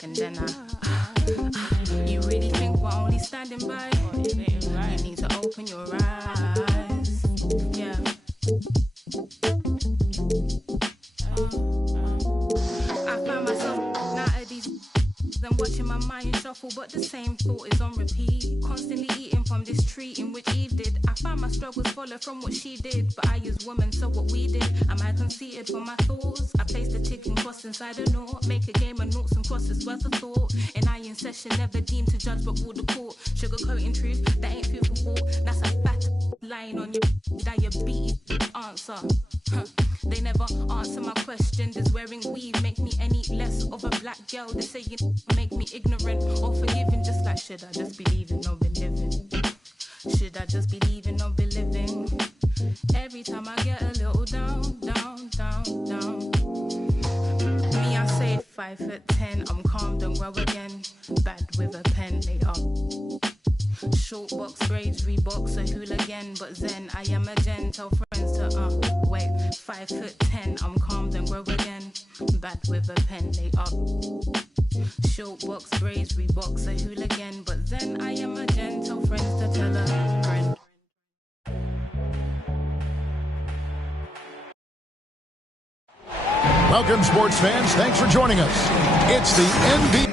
back and then you really think we're only standing by? You need to open your eyes. Yeah. I find myself out of these then watching my mind shuffle, but the same thought is on repeat. Constantly eating from this tree in which Eve did. I find my struggles follow from what she did, but I use woman, so what we did. Am I conceited for my thoughts? I place the ticking cross inside a knot. Make a game of noughts and crosses worth a thought. And I in session, never deemed to judge but rule the court. Sugarcoating truth, that ain't food for thought. That's a fat lying on your diabetes answer. They never answer my question. Does wearing weave make me any less of a black girl? They say you make me ignorant or forgiving. Just like, should I just be leaving or be living? Should I just be leaving or be living? Every time I get a little down, down, down, down. Me, I say 5'10", I'm calm, don't grow again. Bad with a pen, they are. Short box braids, Reeboks, a hooligan, but zen, I am a gen. Tell friends to, wait, 5'10", I'm calm, don't grow again. Bad with a pen, they up. Short box braids, Reeboks, a hooligan, but zen, I am a gen. Tell friends to tell a friend. Welcome, sports fans. Thanks for joining us. It's the NBA.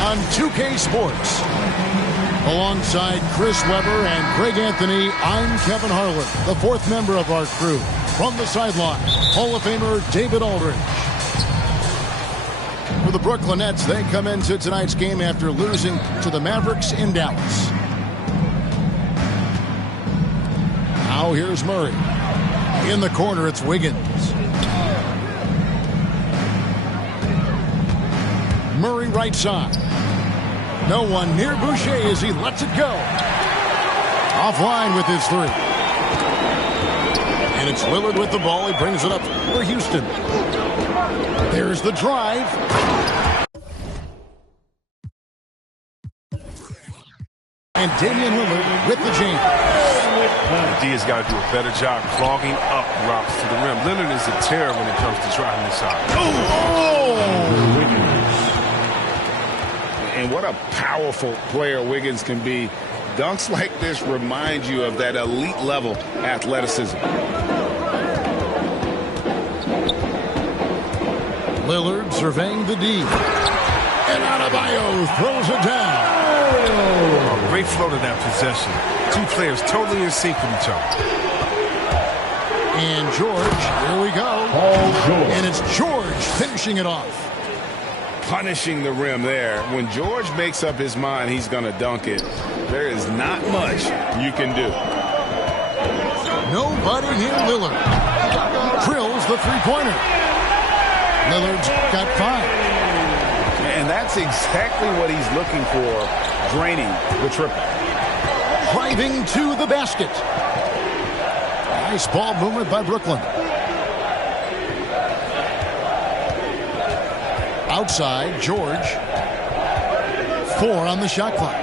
On 2K Sports. Alongside Chris Webber and Greg Anthony, I'm Kevin Harlan, the fourth member of our crew. From the sideline, Hall of Famer David Aldridge. For the Brooklyn Nets, they come into tonight's game after losing to the Mavericks in Dallas. Now here's Murray. In the corner, it's Wiggins. Murray right side. No one near Boucher as he lets it go. Offline with his three. And it's Lillard with the ball. He brings it up for Houston. There's the drive. And Damian Lillard with the jam. D has got to do a better job clogging up routes to the rim. Lillard is a terror when it comes to driving this out. And what a powerful player Wiggins can be. Dunks like this remind you of that elite level athleticism. Lillard surveying the D. And Adebayo throws it down. Oh, great flow to that possession. Two players totally in sync with each other. And George, here we go. And it's George finishing it off. Punishing the rim there. When George makes up his mind he's going to dunk it, there is not much you can do. Nobody near Lillard. Drills the three-pointer. Lillard's got 5. And that's exactly what he's looking for, draining the triple. Driving to the basket. Nice ball movement by Brooklyn. Outside, George. 4 on the shot clock.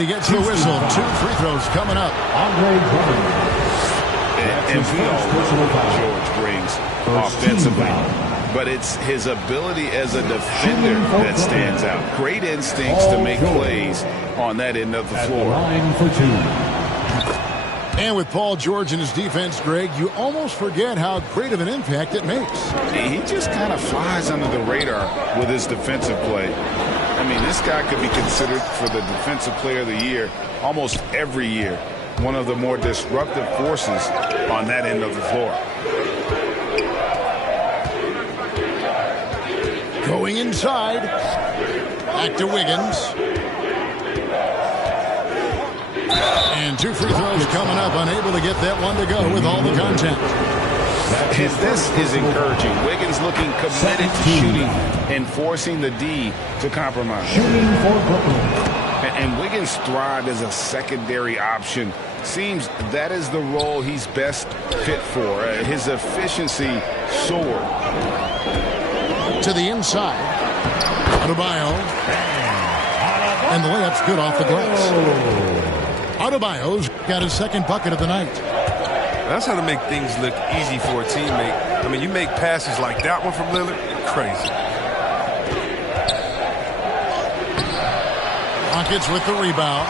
he gets the whistle. 2 free throws coming up. And we all know what George brings offensively. But it's his ability as a defender that stands out. Great instincts to make plays on that end of the floor. And with Paul George and his defense, Greg, you almost forget how great of an impact it makes. He just kind of flies under the radar with his defensive play. I mean, this guy could be considered for the Defensive Player of the Year almost every year. One of the more disruptive forces on that end of the floor. Going inside. Back to Wiggins. And 2 free throws coming up. Unable to get that one to go with all the content. And this is encouraging. Wiggins looking committed to shooting and forcing the D to compromise. Shooting for Brooklyn. And Wiggins thrived as a secondary option. Seems that is the role he's best fit for. His efficiency soared. To the inside. Adebayo. And the layup's good off the glass. Adebayo's got his second bucket of the night. That's how to make things look easy for a teammate. I mean, you make passes like that one from Lillard, crazy. Rockets with the rebound.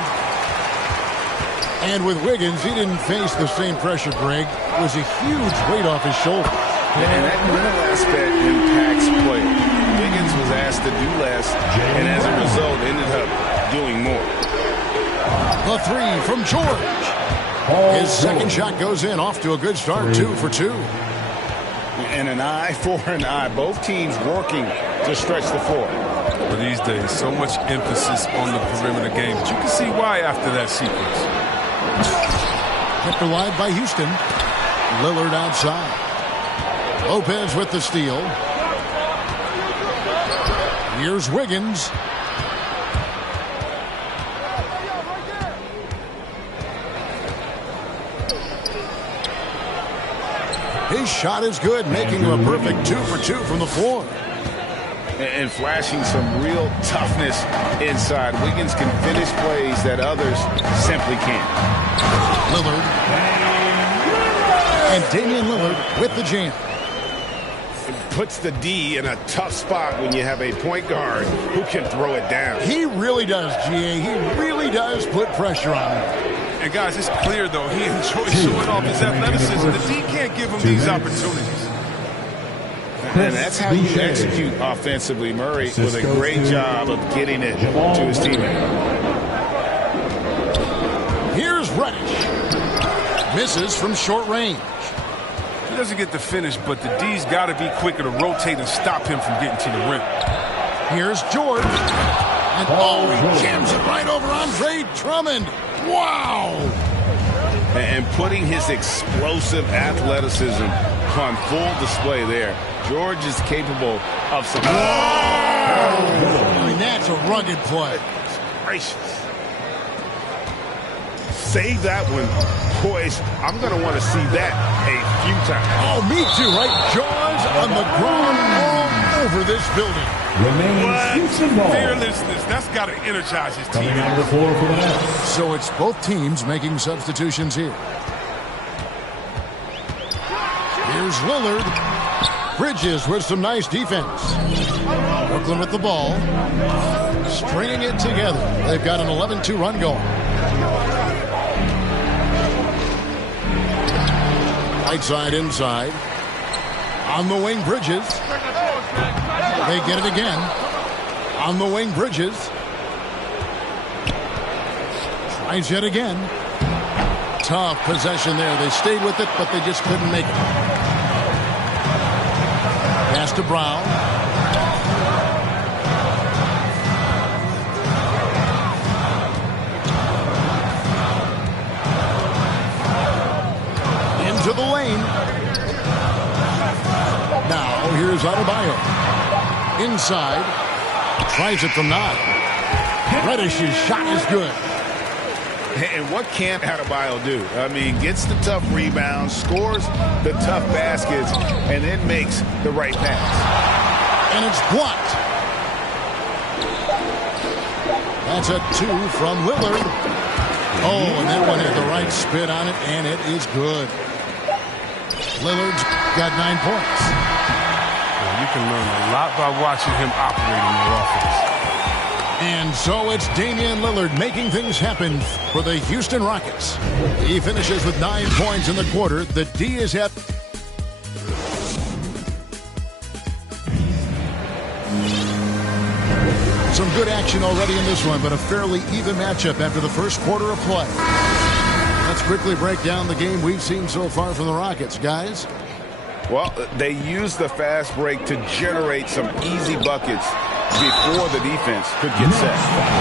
And with Wiggins, he didn't face the same pressure, Greg. It was a huge weight off his shoulder. And that mental aspect impacts play. Wiggins was asked to do less, and as a result, ended up doing more. The 3 from George. His second shot goes in, off to a good start, 2 for 2. And an eye for an eye. Both teams working to stretch the floor. Well, these days, so much emphasis on the perimeter game, but you can see why after that sequence. Kept alive by Houston. Lillard outside. Lopez with the steal. Here's Wiggins. His shot is good, making him a perfect 2 for 2 from the floor. And flashing some real toughness inside. Wiggins can finish plays that others simply can't. Lillard. And Damian Lillard with the jam. Puts the D in a tough spot when you have a point guard who can throw it down. He really does, GA. He really does put pressure on him. And guys, it's clear, though, he enjoys showing off his athleticism. The D can't give him these opportunities. And that's how you execute offensively. Murray with a great job of getting it to his teammate. Here's Reddish. Misses from short range. He doesn't get the finish, but the D's got to be quicker to rotate and stop him from getting to the rim. Here's George. And he jams it right over Andre Drummond. Wow! And putting his explosive athleticism on full display there. George is capable of some... I mean, that's a rugged play. Gracious. Save that one. Boys, I'm going to want to see that a few times. Oh, me too, right? Jaws on the ground all over this building. Fearlessness. That's got to energize his team. So it's both teams making substitutions here. Here's Lillard. Bridges with some nice defense. Brooklyn with the ball. Stringing it together. They've got an 11-2 run going. Right side inside. On the wing, Bridges. They get it again. On the wing, Bridges. Tries yet again. Tough possession there. They stayed with it, but they just couldn't make it. Pass to Brown. Into the lane. Now here's Adebayo. Inside. Tries it from 9. Reddish's shot is good. And what can't Adebayo do? I mean, gets the tough rebounds, scores the tough baskets, and then makes the right pass. And it's blocked. That's a 2 from Lillard. Oh, and that one had the right spin on it, and it is good. Lillard's got 9 points. Well, you can learn a lot by watching him operate in the offense. And so it's Damian Lillard making things happen for the Houston Rockets. He finishes with 9 points in the quarter. The D is at... Some good action already in this one, but a fairly even matchup after the first quarter of play. Let's quickly break down the game we've seen so far from the Rockets, guys. Well, they used the fast break to generate some easy buckets before the defense could get set.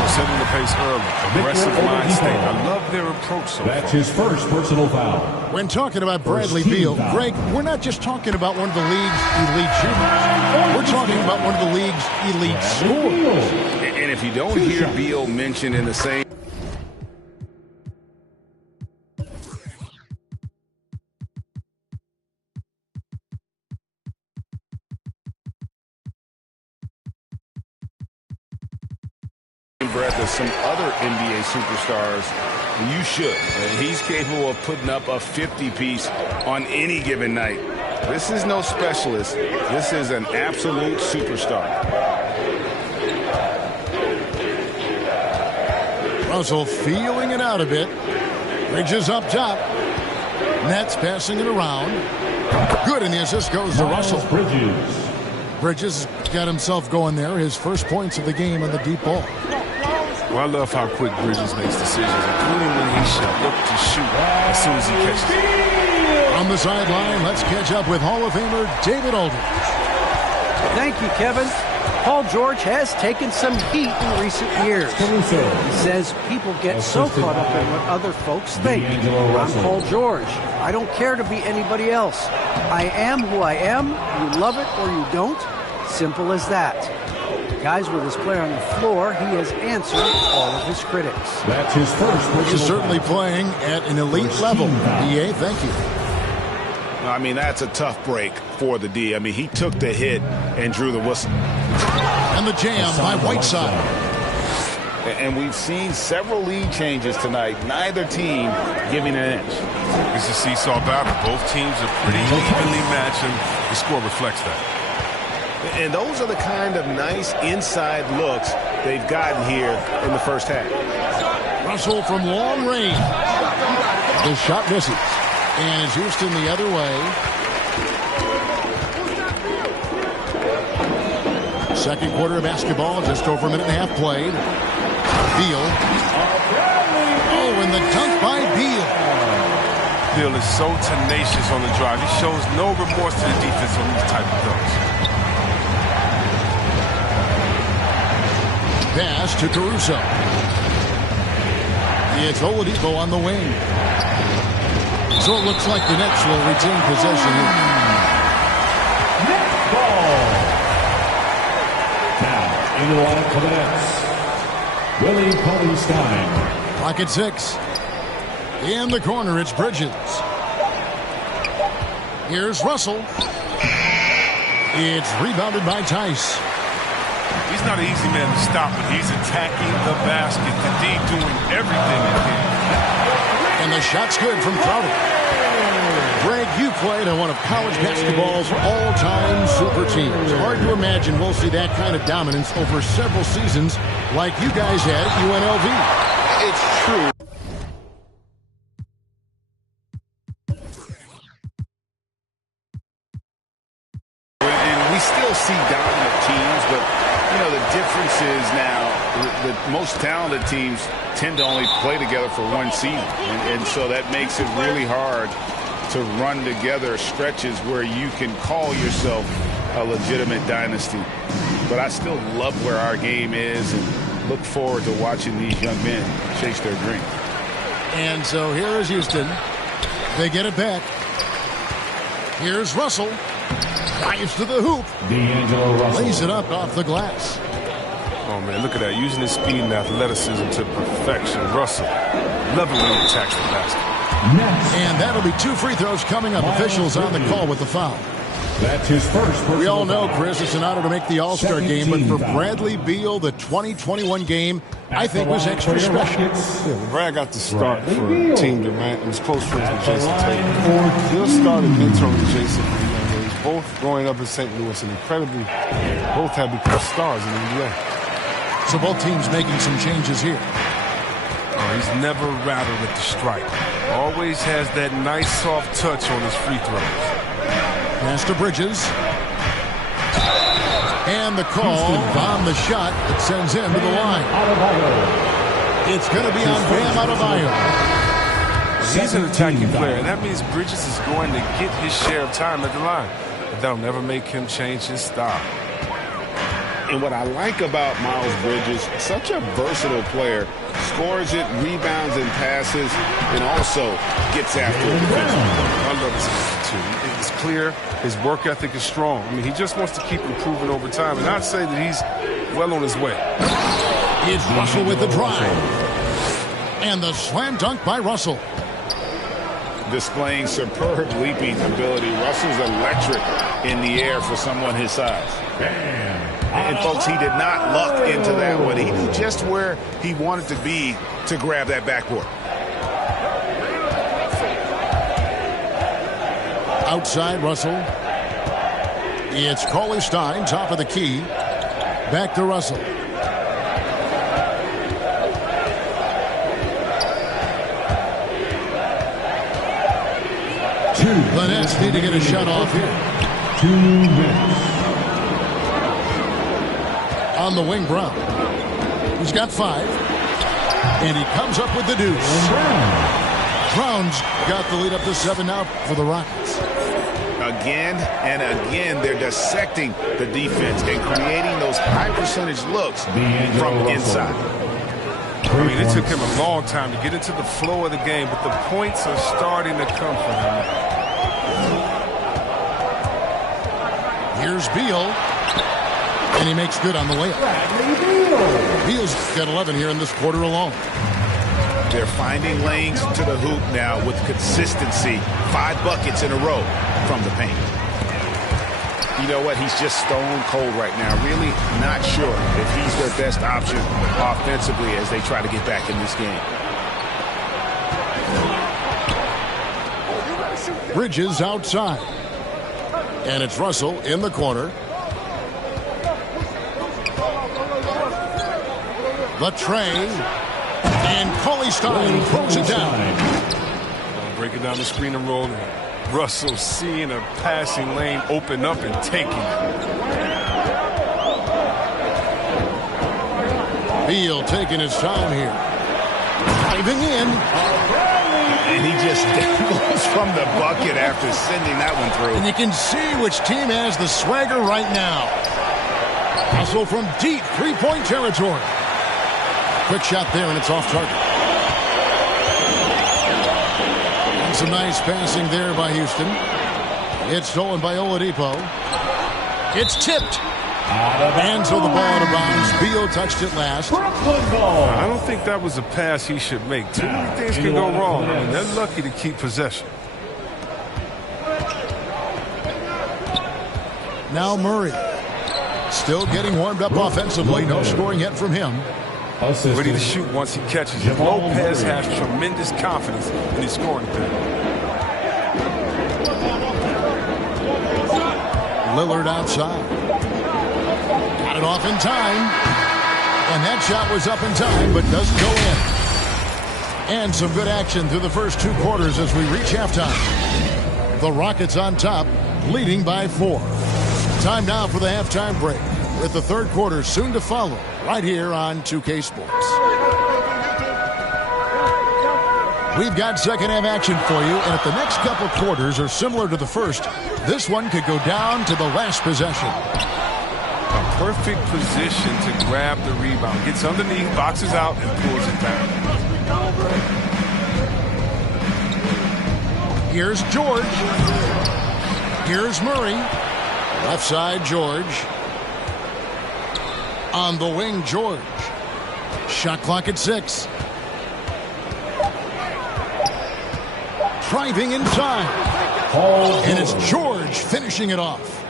Setting the pace early. Aggressive line state. I love their approach so far. That's his first personal foul. When talking about Bradley Beal, Greg, we're not just talking about one of the league's elite shooters. We're talking about one of the league's elite scorers. And if you don't hear Beal mentioned in the same... breath as some other NBA superstars, you should. He's capable of putting up a 50-piece on any given night. This is no specialist. This is an absolute superstar. Russell feeling it out a bit. Bridges up top. Nets passing it around. Good, and the assist goes to Russell. Bridges got himself going there. His first points of the game on the deep ball. Well, I love how quick Bridges makes decisions, including when he should look to shoot as soon as he catches it. On the sideline, let's catch up with Hall of Famer David Aldridge. Thank you, Kevin. Paul George has taken some heat in recent years. He says people get so caught up in what other folks think. I'm Paul George. I don't care to be anybody else. I am who I am. You love it or you don't. Simple as that. Guys, with his player on the floor, he has answered all of his critics. That's his first. He's certainly playing at an elite level. EA, thank you. I mean, that's a tough break for the D. I mean, he took the hit and drew the whistle. And the jam by Whiteside. And we've seen several lead changes tonight. Neither team giving an inch. It's a seesaw battle. Both teams are pretty evenly matched, and the score reflects that. And those are the kind of nice inside looks they've gotten here in the first half. Russell from long range. His shot misses. And it's Houston the other way. Second quarter of basketball, just over a minute and a half played. Beal. Oh, and the dunk by Beal. Beal is so tenacious on the drive. He shows no remorse to the defense on these type of dunks. Pass to Caruso. It's Oladipo on the wing. So it looks like the Nets will retain possession here. Net ball. Now, in the line for the Nets, Willie Cauley-Stein. Clock at 6. In the corner, it's Bridges. Here's Russell. It's rebounded by Tice. He's not an easy man to stop, but he's attacking the basket. The D doing everything he can. And the shot's good from Crowder. Greg, you played on one of college basketball's all-time super teams. Hard to imagine we'll see that kind of dominance over several seasons like you guys had at UNLV. It's true. And we still see dominant teams, but you know, the difference is now the most talented teams tend to only play together for one season. And so that makes it really hard to run together stretches where you can call yourself a legitimate dynasty. But I still love where our game is and look forward to watching these young men chase their dream. And so here is Houston. They get it back. Here's Russell. Dives to the hoop. D'Angelo Russell. Lays it up off the glass. Oh, man, look at that. Using his speed and athleticism to perfection. Russell, loving when he attacks the basket. And that'll be 2 free throws coming up. Officials on the call with the foul. That's his first. We all know, Chris, it's an honor to make the All-Star game, but for Bradley Beal, the 2021 game I think was extra special. Yeah, Brad got the start for Team Durant and was close friends with Jason Tatum. Bill started mentoring Jason from a young age. Both growing up in St. Louis and incredibly, both have become stars in the NBA. So both teams making some changes here. He's never rattled at the stripe. Always has that nice soft touch on his free throws. Pass to Bridges. And the call on the shot that sends him to the line. It's going to be on Bam Adebayo. He's an attacking player, and that means Bridges is going to get his share of time at the line. But that'll never make him change his style. And what I like about Miles Bridges, such a versatile player, scores it, rebounds and passes, and also gets after it defensively. I love his attitude. It's clear. His work ethic is strong. I mean, he just wants to keep improving over time, and I'd say that he's well on his way. It's Russell with the drive. And the slam dunk by Russell. Displaying superb leaping ability. Russell's electric in the air for someone his size. And folks, he did not luck into that one. He knew just where he wanted to be to grab that backboard. Outside Russell. It's Cauley Stein, top of the key. Back to Russell. The Nets need to get a shot off here. 2 minutes. On the wing, Brown. He's got 5. And he comes up with the deuce. Brown's got the lead up to 7 now for the Rockets. Again and again, they're dissecting the defense and creating those high percentage looks from inside. I mean, it took him a long time to get into the flow of the game, but the points are starting to come for him. Here's Beal. And he makes good on the layup. Beal's got 11 here in this quarter alone. They're finding lanes to the hoop now with consistency. 5 buckets in a row from the paint. You know what? He's just stone cold right now. Really not sure if he's their best option offensively as they try to get back in this game. Bridges outside. And it's Russell in the corner. The tray. And Cauley Stein throws it down. Breaking down the screen and roll. Russell seeing a passing lane open up and taking it. Beal taking his time here. Diving in. And he just goes from the bucket after sending that one through. And you can see which team has the swagger right now. Russell from deep three-point territory. Quick shot there, and it's off target. And some nice passing there by Houston. It's stolen by Oladipo. It's tipped. And so the ball out of bounds. Beal touched it last. I don't think that was a pass he should make. Too many things can go wrong. I mean, they're lucky to keep possession. Now Murray. Still getting warmed up offensively. No scoring yet from him. Ready to shoot once he catches it. Lopez has tremendous confidence in his scoring ability. Lillard outside. Got it off in time. And that shot was up in time, but doesn't go in. And some good action through the first 2 quarters as we reach halftime. The Rockets on top, leading by 4. Time now for the halftime break, with the third quarter soon to follow, right here on 2K Sports. We've got second half action for you, and if the next couple quarters are similar to the first, this one could go down to the last possession. A perfect position to grab the rebound. Gets underneath, boxes out, and pulls it down. Here's George. Here's Murray. Left side, George. On the wing, George. Shot clock at 6. Driving inside. And it's George finishing it off.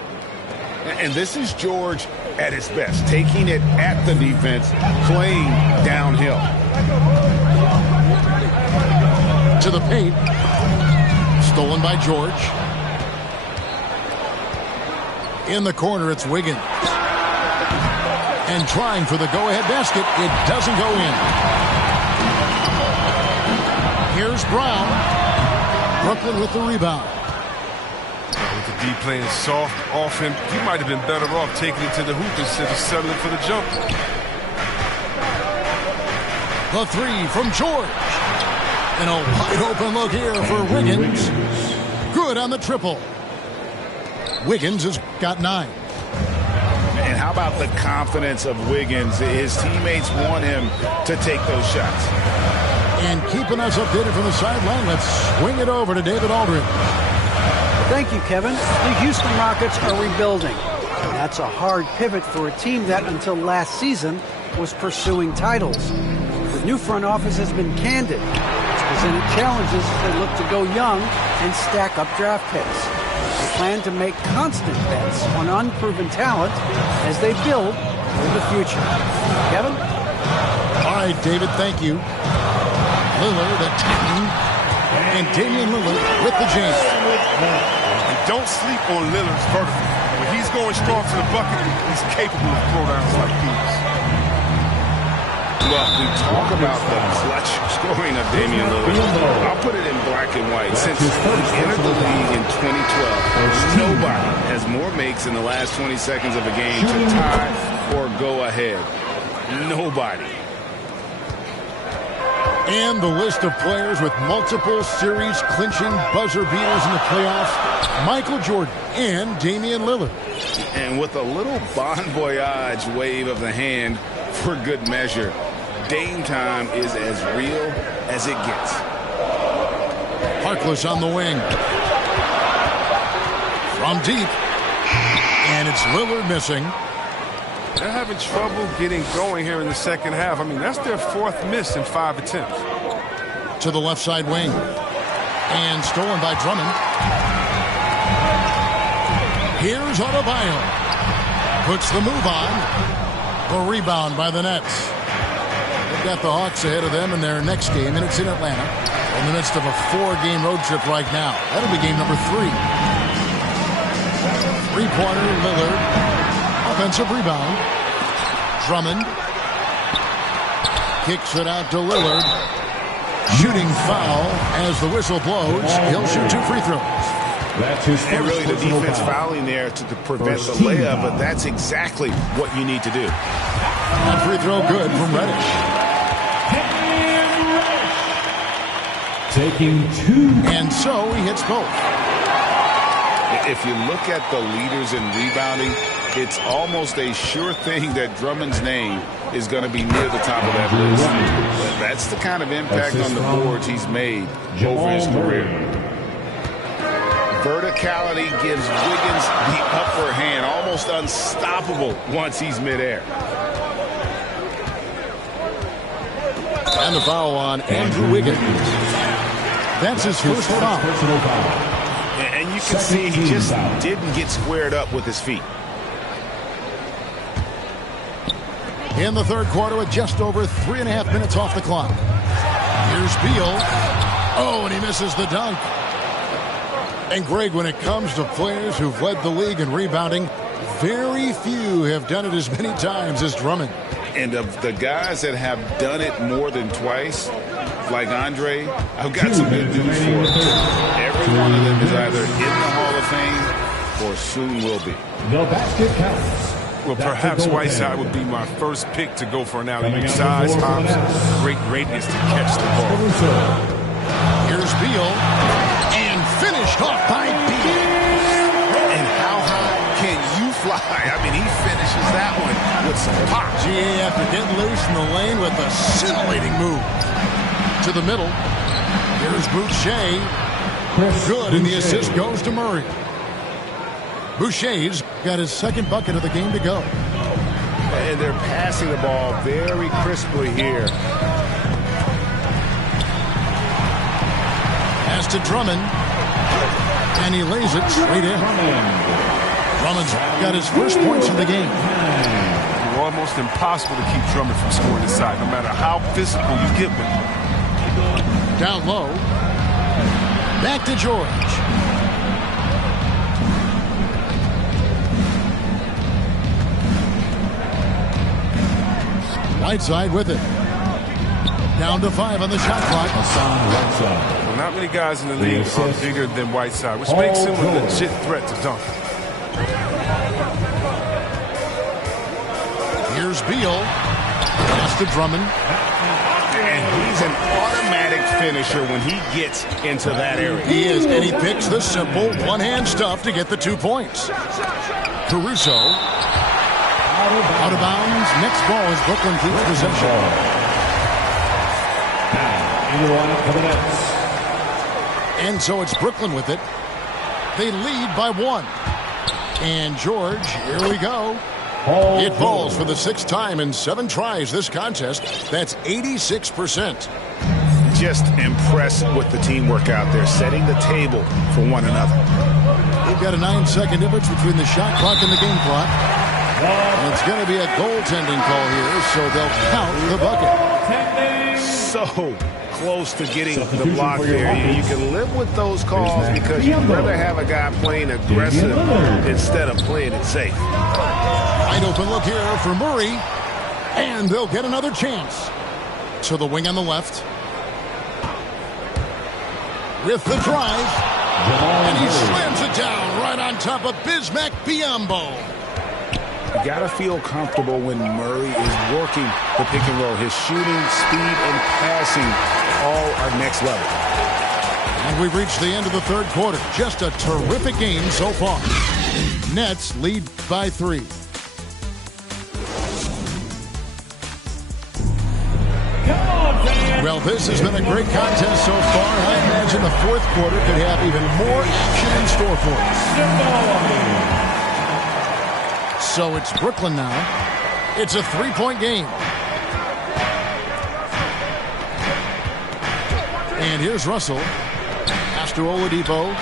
And this is George at his best, taking it at the defense, playing downhill. To the paint. Stolen by George. In the corner, it's Wiggins. And trying for the go-ahead basket. It doesn't go in. Here's Brown. Brooklyn with the rebound. With the D playing soft off him, he might have been better off taking it to the hoop instead of settling for the jumper. The three from George. And a wide open look here for Wiggins. Good on the triple. Wiggins has got 9. And how about the confidence of Wiggins? His teammates want him to take those shots. And keeping us updated from the sideline, let's swing it over to David Aldridge. Thank you, Kevin. The Houston Rockets are rebuilding. And that's a hard pivot for a team that, until last season, was pursuing titles. The new front office has been candid. It's presented challenges as they look to go young and stack up draft picks. They plan to make constant bets on unproven talent as they build for the future. Kevin? All right, David, thank you. Lillard attacking, and Damian Lillard with the jam. And don't sleep on Lillard's vertical. When he's going strong to the bucket, he's capable of throwdowns like these. Well, we talk about the clutch scoring of Damian Lillard. I'll put it in black and white. Since he entered the league in 2012, nobody has more makes in the last 20 seconds of a game to tie or go ahead. Nobody. And the list of players with multiple series-clinching buzzer beaters in the playoffs, Michael Jordan and Damian Lillard. And with a little bon voyage wave of the hand for good measure, Dame time is as real as it gets. Harkless on the wing. From deep. And it's Lillard missing. They're having trouble getting going here in the second half. I mean, that's their 4th miss in 5 attempts. To the left side wing. And stolen by Drummond. Here's Adebayo. Puts the move on. The rebound by the Nets. They've got the Hawks ahead of them in their next game, and it's in Atlanta. In the midst of a 4-game road trip right now. That'll be game number 3. Three-pointer, Lillard. Offensive rebound. Drummond kicks it out to Lillard. Shooting foul as the whistle blows. He'll shoot 2 free throws. And really the defense fouling there to prevent the layup, but that's exactly what you need to do. That free throw good from Reddish. Taking 2. And so he hits both. If you look at the leaders in rebounding, it's almost a sure thing that Drummond's name is going to be near the top of that list. That's the kind of impact on the boards he's made over his career. Verticality gives Wiggins the upper hand, almost unstoppable once he's midair. And the foul on Andrew Wiggins. That's his first foul. And you can see he just didn't get squared up with his feet. In the third quarter with just over 3.5 minutes off the clock. Here's Beal. Oh, and he misses the dunk. And Greg, when it comes to players who've led the league in rebounding, very few have done it as many times as Drummond. And of the guys that have done it more than twice, like Andre, I've got some good news for him. Every one of them is either in the Hall of Fame or soon will be. The basket counts. Well, perhaps Whiteside would be my first pick to go for an alley-oop. Size, hops, great radius to catch the ball. Here's Beal. And finished off by Beal. And how high can you fly? I mean, he finishes that one with some pop. GA after getting loose in the lane with a scintillating move. To the middle. Here's Boucher. Good, and the assist goes to Murray. Boucher's got his second bucket of the game to go. And they're passing the ball very crisply here. Pass to Drummond. And he lays it straight in. Drummond's got his first points of the game. almost impossible to keep Drummond from scoring inside, no matter how physical you get with him. Down low. Back to George. Whiteside with it. Down to 5 on the shot clock. Well, not many guys in the league are bigger than Whiteside, which makes him a legit threat to dunk. Here's Beal. Pass to Drummond. And he's an automatic finisher when he gets into that area. He is, and he picks the simple one-hand stuff to get the 2 points. Caruso. Out of bounds. Next ball as Brooklyn keeps possession. And so it's Brooklyn with it. They lead by 1. And George, here we go. It falls for the 6th time in 7 tries this contest. That's 86%. Just impressed with the teamwork out there, setting the table for one another. They've got a 9-second difference between the shot clock and the game clock. And it's going to be a goaltending call here, so they'll count the bucket. So close to getting the block there. You can live with those calls because you'd rather have a guy playing aggressive instead of playing it safe. Wide open look here for Murray. And they'll get another chance. To the wing on the left. With the drive. And he slams it down right on top of Bismack Biyombo. You got to feel comfortable when Murray is working the pick and roll. His shooting, speed, and passing all are next level. And we've reached the end of the 3rd quarter. Just a terrific game so far. Nets lead by 3. Well, this has been a great contest so far. I imagine the 4th quarter could have even more action in store for us. So it's Brooklyn now. It's a 3-point game. And here's Russell. Pass to Oladipo.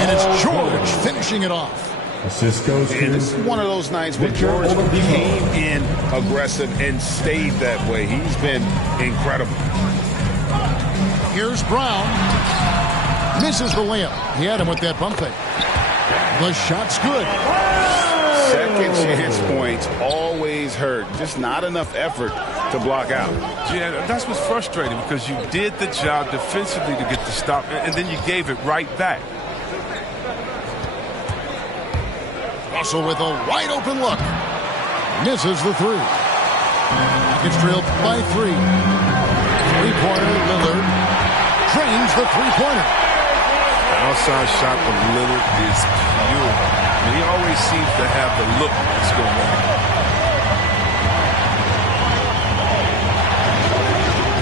And it's George finishing it off. Assist goes to... This is one of those nights where George came in aggressive and stayed that way. He's been incredible. Here's Brown. Misses the layup. He had him with that bump fake. The shot's good. Second chance points always hurt. Just not enough effort to block out. Yeah, that's what's frustrating because you did the job defensively to get the stop, and then you gave it right back. Russell with a wide open look. Misses the 3. Rockets trailed by 3. 3-pointer Lillard. Drains the 3-pointer. Outside shot of Lillard is pure. He always seems to have the look that's going on.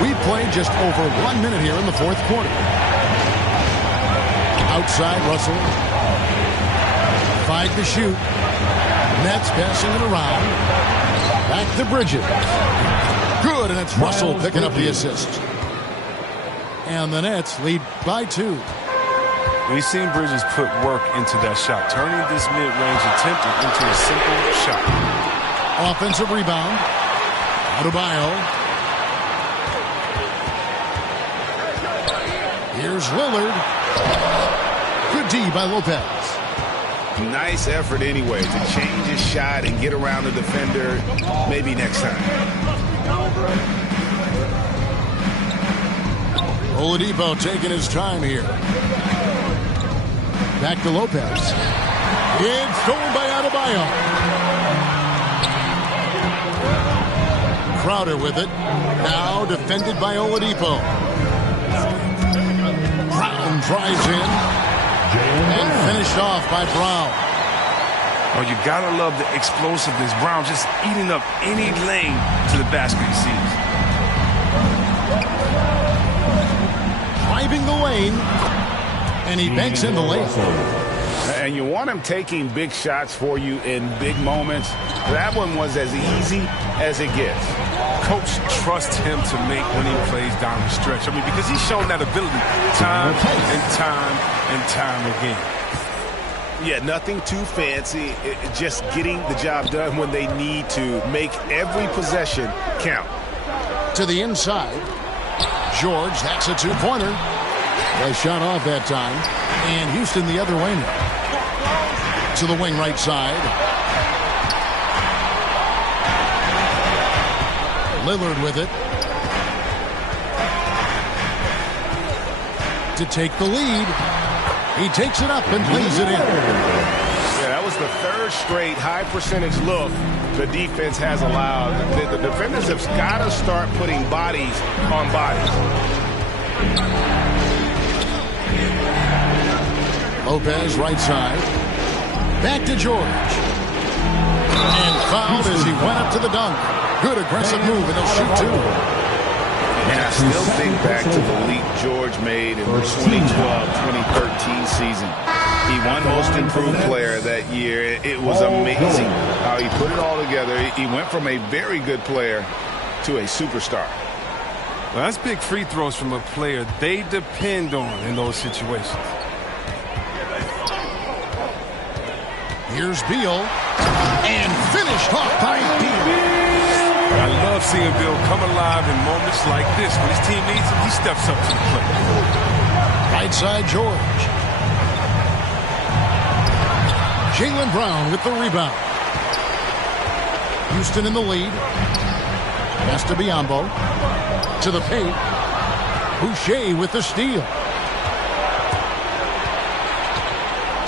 We played just over 1 minute here in the 4th quarter. Outside Russell. 5 to shoot. Nets passing it around. Back to Bridges. Good, and it's Russell picking up the assist. And the Nets lead by 2. We've seen Bridges put work into that shot, turning this mid-range attempt into a simple shot. Offensive rebound. Adebayo. Here's Lillard. Good D by Lopez. Nice effort anyway to change his shot and get around the defender. Maybe next time. Oladipo taking his time here. Back to Lopez. It's stolen by Adebayo. Crowder with it. Now defended by Oladipo. Brown drives in. And finished off by Brown. Oh, you gotta love the explosiveness. Brown just eating up any lane to the basket he sees. Driving the lane. And he banks in the lane. And you want him taking big shots for you in big moments. That one was as easy as it gets. Coach trusts him to make winning plays down the stretch. I mean, because he's shown that ability time and time and time again. Yeah, nothing too fancy. Just getting the job done when they need to. Make every possession count. To the inside. George, that's a two-pointer. They shot off that time. And Houston the other way now. To the wing right side. Lillard with it. To take the lead. He takes it up and lays it in. Yeah, that was the third straight high percentage look the defense has allowed. The defenders have got to start putting bodies on bodies. Lopez right side. Back to George. And fouled as he went up to the dunk. Good aggressive move, and they'll shoot two. And I still think back to the leap George made in the 2012-2013 season. He won Most Improved Player that year. It was amazing how he put it all together. He went from a very good player to a superstar. Well, that's big free throws from a player they depend on in those situations. Here's Beal. And finished off by Beal. I love seeing Bill come alive in moments like this. When his team needs him, he steps up to the plate. Right side, George. Jaylen Brown with the rebound. Houston in the lead. Pass to Biyombo. To the paint. Boucher with the steal.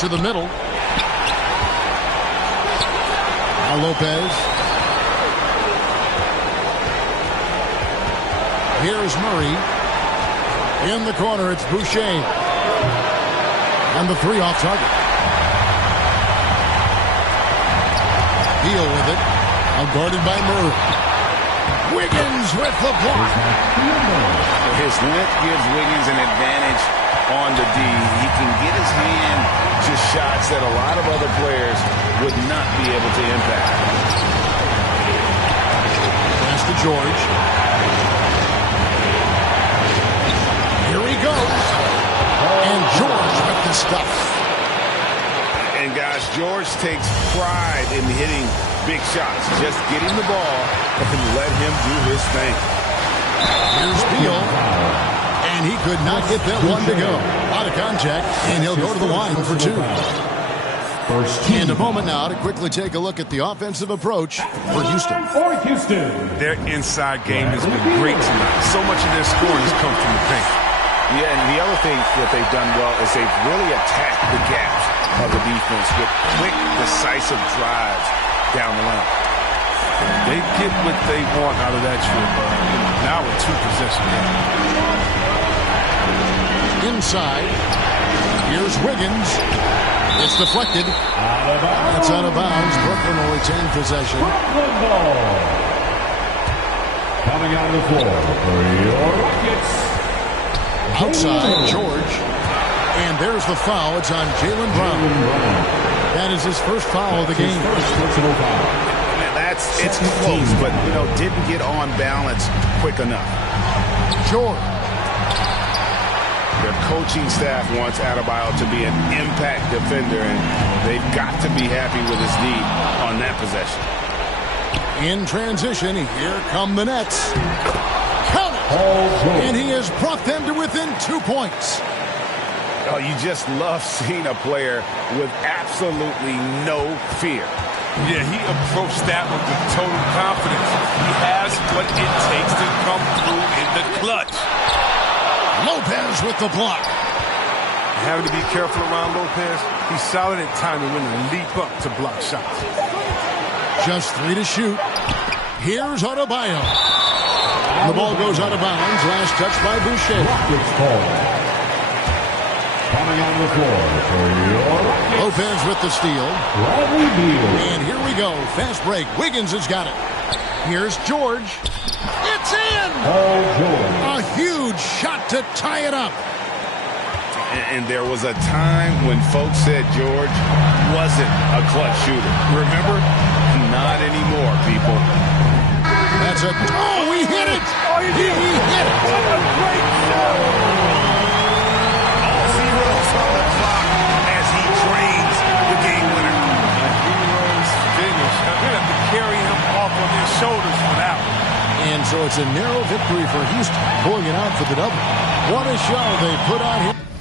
To the middle. Now Lopez. Here's Murray. In the corner, it's Boucher. And the three off target. Beal with it. Now guarded by Murray. Wiggins with the block. His length gives Wiggins an advantage on the D. He can get his hand to shots that a lot of other players would not be able to impact. Pass to George. Here he goes. And George with the stuff. And guys, George takes pride in hitting big shots. Just get him the ball and let him do his thing. Here's Beal. And he could not get that one to go. Out of contact, and he'll go to the line for two. And a moment now to quickly take a look at the offensive approach for Houston. Their inside game has been great tonight. So much of their scoring has come from the paint. Yeah, and the other thing that they've done well is they've really attacked the gaps of the defense with quick, decisive drives down the line. They get what they want out of that trip. Now with two possessions. Inside. Here's Wiggins. It's deflected. That's out of bounds. Brooklyn will retain possession. Coming out of the floor for your Rockets. Outside, George. And there's the foul. It's on Jaylen Brown. That is his first foul of the game. It's close, but, didn't get on balance quick enough. George. Their coaching staff wants Adebayo to be an impact defender, and they've got to be happy with his D on that possession. In transition, here come the Nets. Count it! And he has brought them to within 2 points. Oh, you just love seeing a player with absolutely no fear. Yeah, he approached that with total confidence. He has what it takes to come through in the clutch. Lopez with the block. Having to be careful around Lopez. He's solid at timing when to leap up to block shots. Just 3 to shoot. Here's Adebayo. The ball goes out of bounds. Last touch by Boucher. Coming on the floor for your Rockets. Lopez with the steal. And here we go. Fast break. Wiggins has got it. Here's George. It's in! A huge shot to tie it up. And there was a time when folks said George wasn't a clutch shooter. Remember? Not anymore, people. That's a... Oh, he hit it! He hit it! What a great shot! All zeros on the clock as he drains the It's a narrow victory for Houston, pulling it out for the double. What a show they put on here.